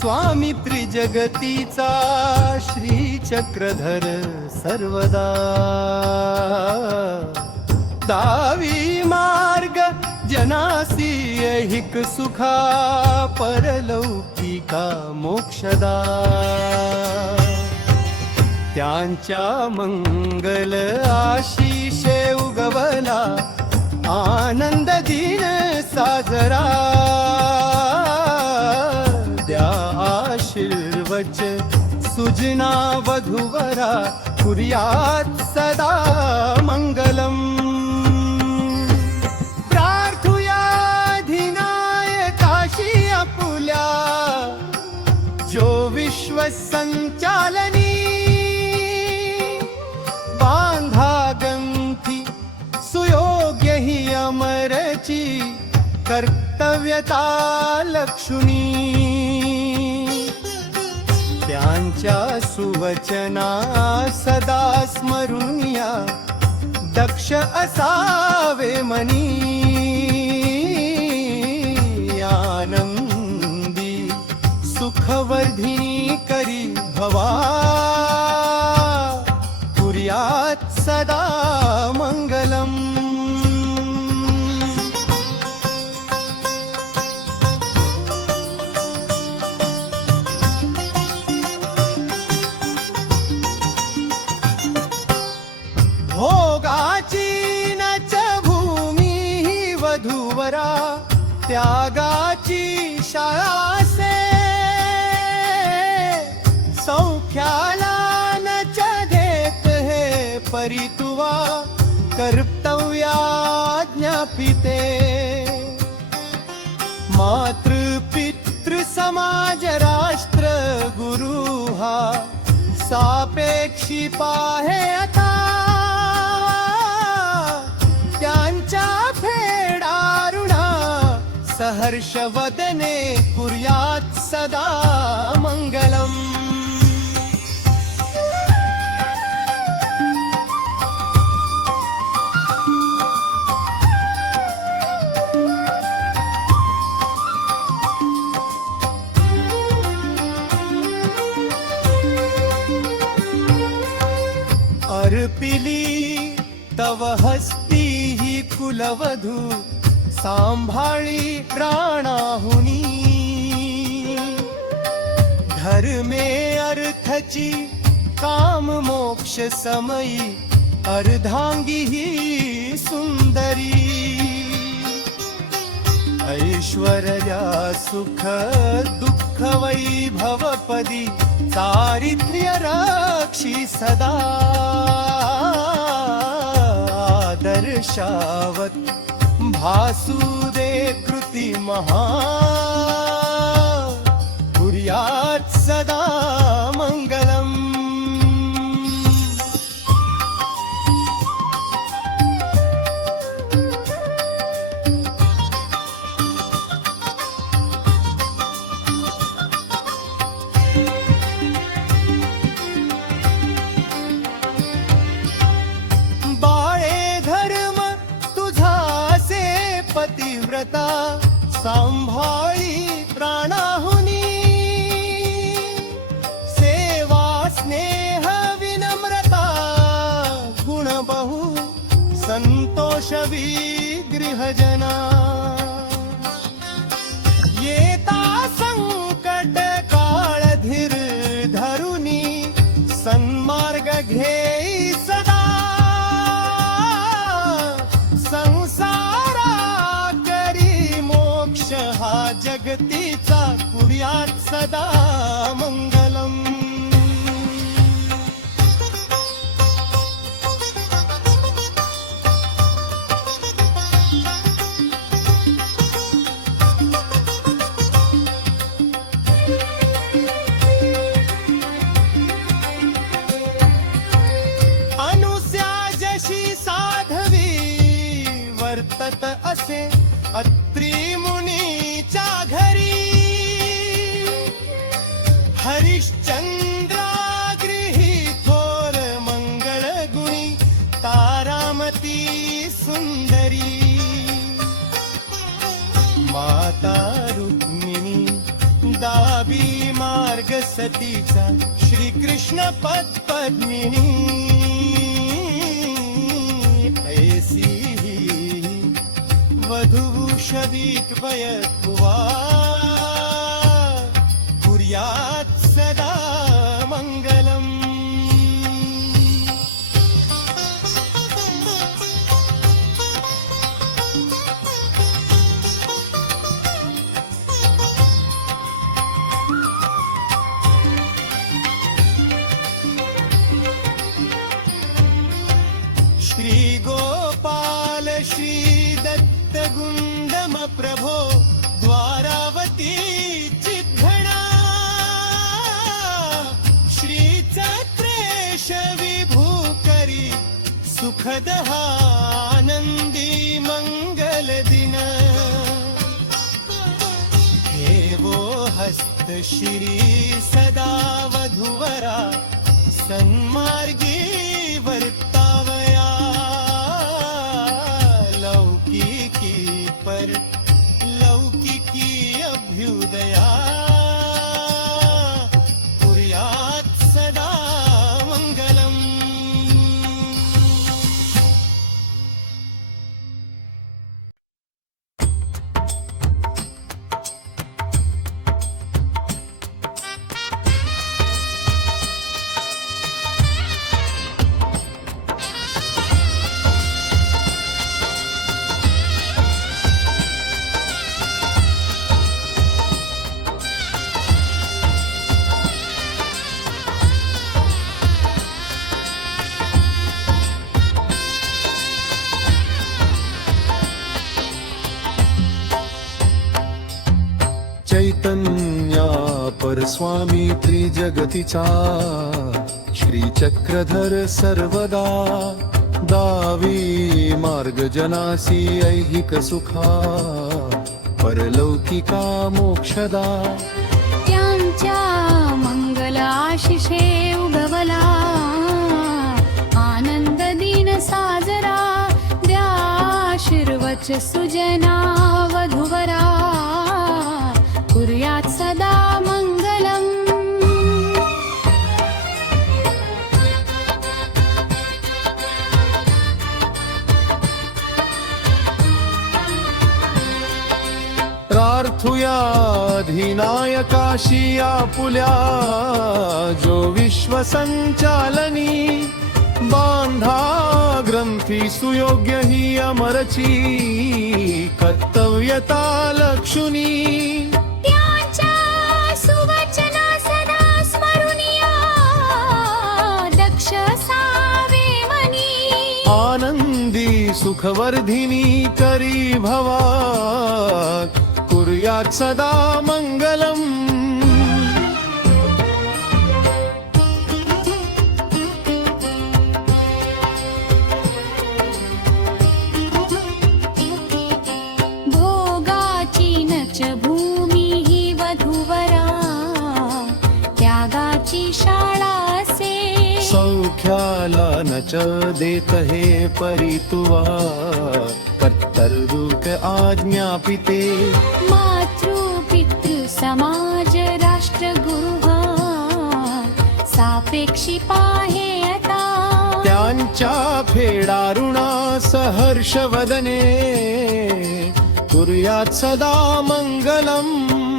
स्वामी त्रिजगतीचा श्री चक्रधर सर्वदा. दावी मार्ग जनासी ऐहिक सुखा परलौकिका मोक्षदा. त्यांच्या मंगल आशिषे उगवला आनंद दिन साजरा. वच सुजना वधुवरा कुर्यात सदा मंगलम। प्रार्थुया धिनायकाशी अपुल्या जो विश्व संचालनी। बांधा गंथी सुयोग्य ही अमरची कर्तव्यता लक्ष्मी त्यांच्या सुवचना सदा स्मरुनिया दक्ष असावे मनी आनंदी सुखवर्धिनी करी भवा त्यागाची शाळा से सौख्याला नच देत हे परितुवा कर्तव्या ज्ञापिते. मातृ पितृ समाज राष्ट्र गुरु हा सापेक्षी पाहे सहर्ष वदने कुर्यात सदा मंगलम अर्पिली तव हस्ती कुलवधू सांभाळी राणाहुनी. धर्मे अर्थची काम मोक्ष समयी अर्धांगी ही सुंदरी. ऐश्वर्या सुख दुःख वैभवपदी चारित्र्य राक्षी सदा. दर्शावत भासुदे कृती महा कुर्यात सदा सांभाळी प्राणाहुनी। सेवा स्नेह विनम्रता गुण बहु संतोष श्रीचा श्रीकृष्ण पत्पद्मिनी ऐसी वधूषदीद्वयत्वा कुर्या सुखदहानन्दी मङ्गलदिन। देवो हस्तशिरी सदा वधुवरा सन्मार्गी वर्तावया। लौकिकी पर लौकिकी अभ्युदया चैतन्या परस्वामी त्रिजगतीचा श्रीचक्रधर सर्वदा दावी मार्गजनासी ऐहिक सुखा परलौकिका मोक्षदा। त्यांच्या मंगल आशिषे उगवला आनंद दिन साजरा द्या आशीर्वच सुजना सदा मङ्गलम्। प्रार्थुयाधिनायकाशीया पुल्या जो विश्वसञ्चालनी बान्धा ग्रन्थि सुयोग्य हि अमरची कर्तव्यता लक्षुनी। सुखवर्धिनी करी भवा कुर्यात् सदा मङ्गलम् भोगाची न च भूमिः वधुवरा त्यागाची शा सौख्याला नच देत हे परितुवा. कर्तृक आज्ञापिते. मातृ पितृ समाज राष्ट्र गुरुहा सापेक्षी पाहे आता. त्यांच्या फेडारुणा सहर्ष वदने. कुर्यात सदा मंगलम.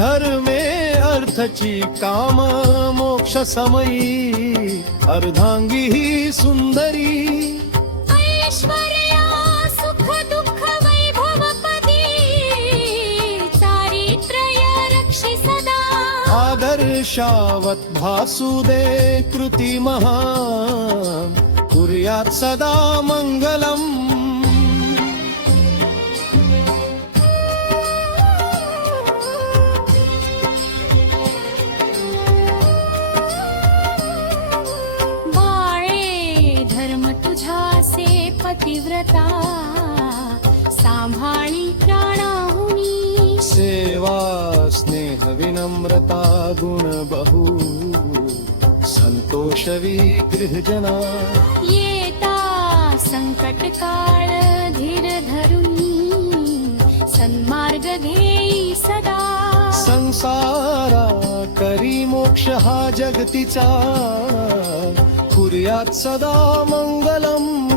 धर्मे अर्थची काम मोक्ष समयी. अर्धांगी ही सुंदरी. सुख दुःख सदा. आदर्शावत भासुदे कृती महा कुर्यात सदा मंगलम. तीव्रता सांभाळी प्राणाहुनी. सेवा स्नेह विनम्रता गुण बहु संतोषवी गृहजना येता संकट काळ धीर धरुनी सन्मार्ग घेई सदा. संसारा करी मोक्ष हा जगतीचा. कुर्यात् सदा मङ्गलम्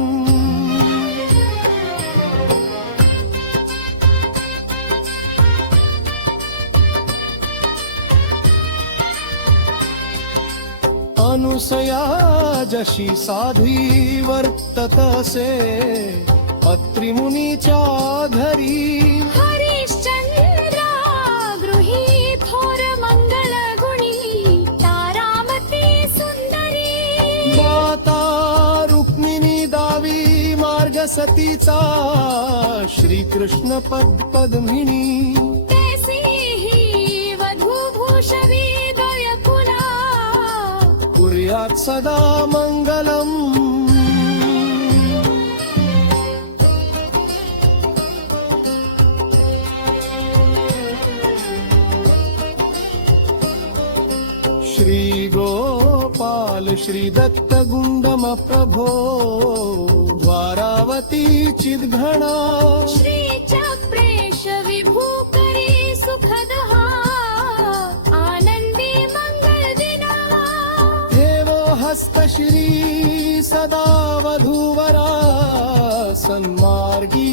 अनुसया जशी साधी वर्ततसे अत्रिमुनीच्या घरी. हरिश्चंद्रा गृही थोर मंगल गुणी तारामती सुंदरी. माता रुक्मिणी दावी मार्ग सतीचा श्रीकृष्ण पद स्यात् सदा मङ्गलम्। श्रीगोपाल श्रीदत्तगुङ्गम प्रभो द्वारावती विभू सदा वधूवरा सन्मार्गी